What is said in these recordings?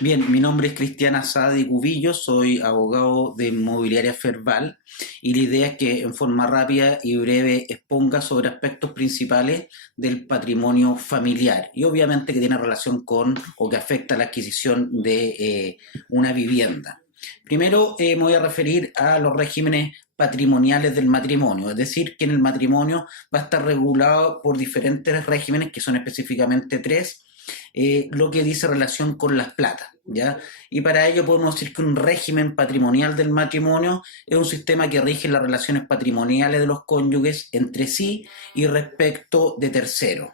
Bien, mi nombre es Cristiana Sadi Cubillo, soy abogado de Inmobiliaria Ferval y la idea es que en forma rápida y breve exponga sobre aspectos principales del patrimonio familiar y obviamente que tiene relación con o que afecta la adquisición de una vivienda. Primero me voy a referir a los regímenes patrimoniales del matrimonio, es decir, que en el matrimonio va a estar regulado por diferentes regímenes que son específicamente tres, lo que dice relación con las platas, ¿ya? Y para ello podemos decir que un régimen patrimonial del matrimonio es un sistema que rige las relaciones patrimoniales de los cónyuges entre sí y respecto de terceros.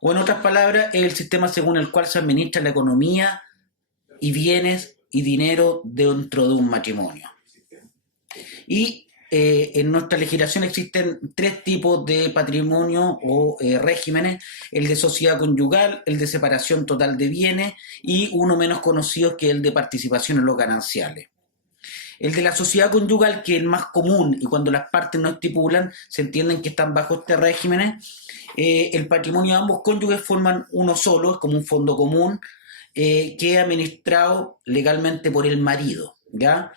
O en otras palabras, es el sistema según el cual se administra la economía y bienes y dinero dentro de un matrimonio. Y en nuestra legislación existen tres tipos de patrimonio o regímenes: el de sociedad conyugal, el de separación total de bienes y uno menos conocido que es el de participación en los gananciales. El de la sociedad conyugal, que es el más común y cuando las partes no estipulan, se entienden que están bajo este régimen. El patrimonio de ambos cónyuges forman uno solo, es como un fondo común, que es administrado legalmente por el marido, ¿ya?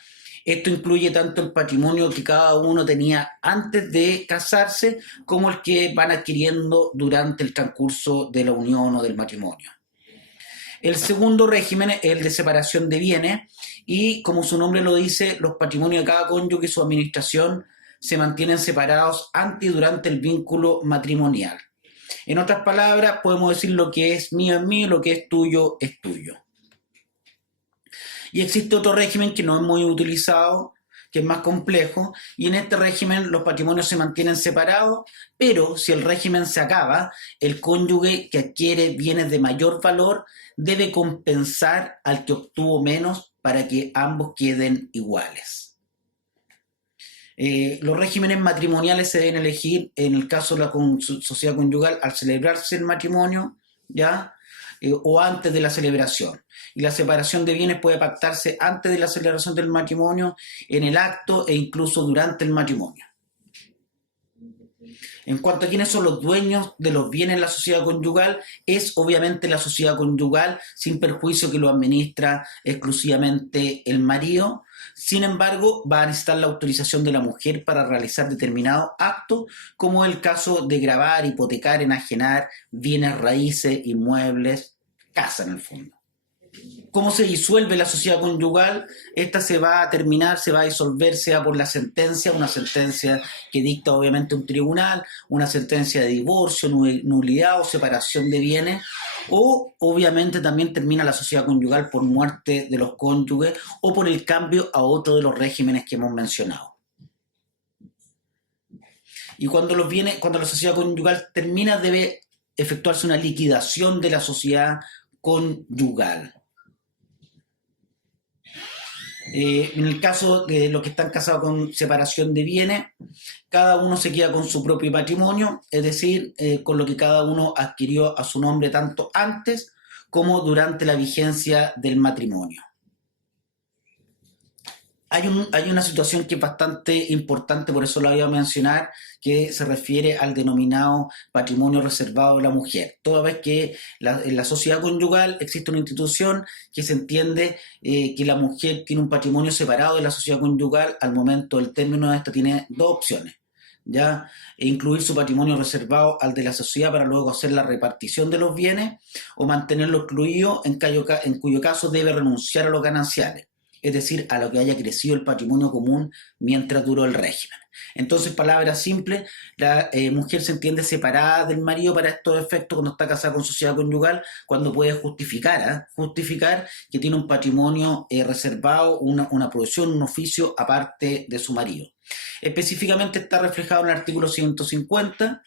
Esto incluye tanto el patrimonio que cada uno tenía antes de casarse como el que van adquiriendo durante el transcurso de la unión o del matrimonio. El segundo régimen es el de separación de bienes y, como su nombre lo dice, los patrimonios de cada cónyuge y su administración se mantienen separados antes y durante el vínculo matrimonial. En otras palabras, podemos decir lo que es mío, lo que es tuyo. Y existe otro régimen que no es muy utilizado, que es más complejo, y en este régimen los patrimonios se mantienen separados, pero si el régimen se acaba, el cónyuge que adquiere bienes de mayor valor debe compensar al que obtuvo menos para que ambos queden iguales. Los regímenes matrimoniales se deben elegir en el caso de la sociedad conyugal al celebrarse el matrimonio, ¿ya? O antes de la celebración. Y la separación de bienes puede pactarse antes de la celebración del matrimonio, en el acto e incluso durante el matrimonio. En cuanto a quiénes son los dueños de los bienes en la sociedad conyugal, es obviamente la sociedad conyugal, sin perjuicio que lo administra exclusivamente el marido. Sin embargo, va a necesitar la autorización de la mujer para realizar determinado acto, como el caso de gravar, hipotecar, enajenar bienes raíces, inmuebles, casa en el fondo. ¿Cómo se disuelve la sociedad conyugal? Esta se va a terminar, se va a disolver, sea por la sentencia, una sentencia que dicta obviamente un tribunal, una sentencia de divorcio, nulidad o separación de bienes, o obviamente también termina la sociedad conyugal por muerte de los cónyuges o por el cambio a otro de los regímenes que hemos mencionado. Y cuando cuando la sociedad conyugal termina, debe efectuarse una liquidación de la sociedad conyugal. En el caso de los que están casados con separación de bienes, cada uno se queda con su propio patrimonio, es decir, con lo que cada uno adquirió a su nombre tanto antes como durante la vigencia del matrimonio. Hay una situación que es bastante importante, por eso la voy a mencionar, que se refiere al denominado patrimonio reservado de la mujer. Toda vez que en la sociedad conyugal existe una institución que se entiende que la mujer tiene un patrimonio separado de la sociedad conyugal, al momento del término de esta tiene dos opciones. ¿Ya? E incluir su patrimonio reservado al de la sociedad para luego hacer la repartición de los bienes o mantenerlo excluido en cuyo caso debe renunciar a los gananciales, es decir, a lo que haya crecido el patrimonio común mientras duró el régimen. Entonces, palabras simples, la mujer se entiende separada del marido para estos efectos cuando está casada con sociedad conyugal, cuando puede justificar que tiene un patrimonio reservado, una profesión, un oficio aparte de su marido. Específicamente está reflejado en el artículo 150,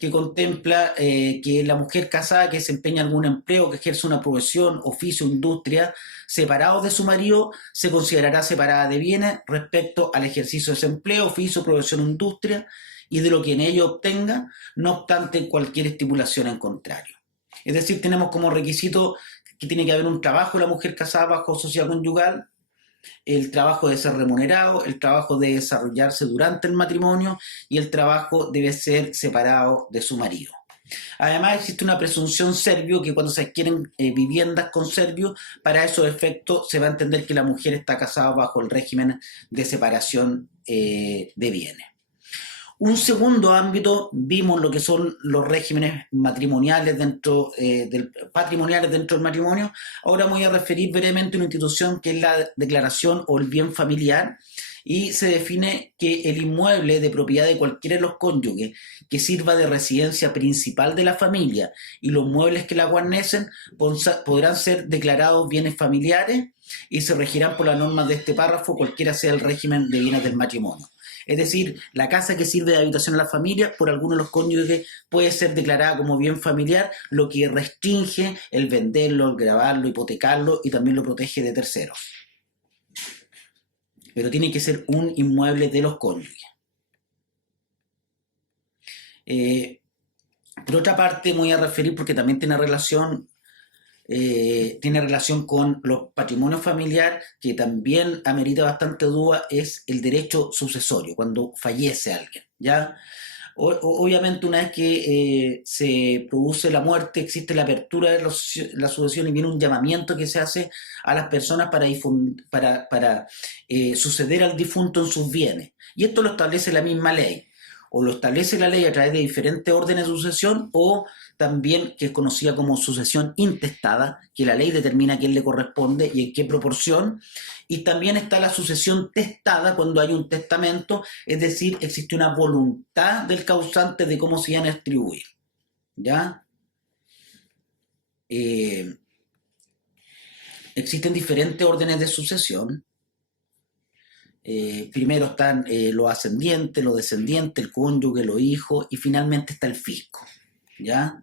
que contempla que la mujer casada que desempeña algún empleo, que ejerce una profesión, oficio, industria, separados de su marido, se considerará separada de bienes respecto al ejercicio de ese empleo, oficio, profesión, industria y de lo que en ello obtenga, no obstante cualquier estipulación en contrario. Es decir, tenemos como requisito que tiene que haber un trabajo de la mujer casada bajo sociedad conyugal, el trabajo debe ser remunerado, el trabajo debe desarrollarse durante el matrimonio y el trabajo debe ser separado de su marido. Además, existe una presunción serbio que cuando se adquieren viviendas con serbio, para esos efectos se va a entender que la mujer está casada bajo el régimen de separación de bienes. Un segundo ámbito, vimos lo que son los regímenes matrimoniales patrimoniales dentro del matrimonio. Ahora me voy a referir brevemente a una institución que es la declaración o el bien familiar, y se define que el inmueble de propiedad de cualquiera de los cónyuges que sirva de residencia principal de la familia y los muebles que la guarnecen podrán ser declarados bienes familiares y se regirán por las normas de este párrafo, cualquiera sea el régimen de bienes del matrimonio. Es decir, la casa que sirve de habitación a la familia, por algunos de los cónyuges, puede ser declarada como bien familiar, lo que restringe el venderlo, el grabarlo, hipotecarlo y también lo protege de terceros. Pero tiene que ser un inmueble de los cónyuges. Por otra parte, me voy a referir, porque también tiene relación con los patrimonios familiares, que también amerita bastante duda, es el derecho sucesorio, cuando fallece alguien, ¿ya? Obviamente, una vez que se produce la muerte, existe la apertura de la sucesión y viene un llamamiento que se hace a las personas para suceder al difunto en sus bienes. Y esto lo establece la misma ley. O lo establece la ley a través de diferentes órdenes de sucesión, o también que es conocida como sucesión intestada, que la ley determina a quién le corresponde y en qué proporción. Y también está la sucesión testada, cuando hay un testamento, es decir, existe una voluntad del causante de cómo se van a distribuir. ¿Ya? Existen diferentes órdenes de sucesión. Primero están los ascendientes, los descendientes, el cónyuge, los hijos, y finalmente está el fisco. ¿Ya?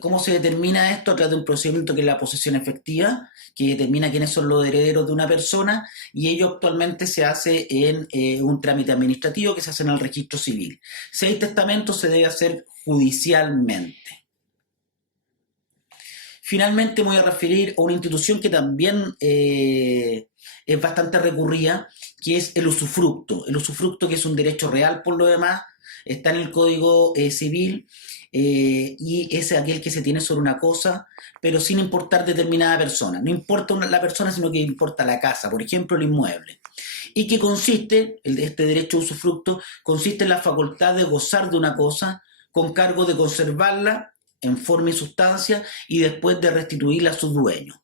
¿Cómo se determina esto? A través de un procedimiento que es la posesión efectiva, que determina quiénes son los herederos de una persona, y ello actualmente se hace en un trámite administrativo que se hace en el registro civil. Si hay testamento, se debe hacer judicialmente. Finalmente me voy a referir a una institución que también es bastante recurrida, que es el usufructo. El usufructo, que es un derecho real por lo demás, está en el Código Civil, y es aquel que se tiene sobre una cosa, pero sin importar determinada persona. No importa la persona, sino que importa la casa, por ejemplo, el inmueble. Y que consiste, este derecho de usufructo, consiste en la facultad de gozar de una cosa con cargo de conservarla en forma y sustancia y después de restituirla a su dueño.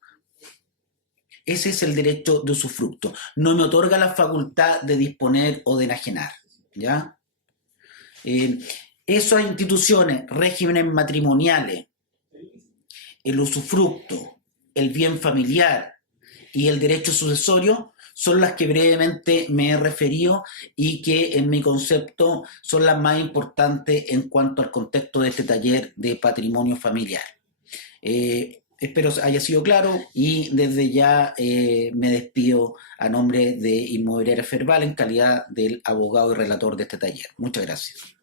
Ese es el derecho de usufructo. No me otorga la facultad de disponer o de enajenar. ¿Ya? Esas instituciones, regímenes matrimoniales, el usufructo, el bien familiar y el derecho sucesorio son las que brevemente me he referido y que en mi concepto son las más importantes en cuanto al contexto de este taller de patrimonio familiar. Espero haya sido claro, y desde ya me despido a nombre de Inmobiliaria Ferval en calidad del abogado y relator de este taller. Muchas gracias.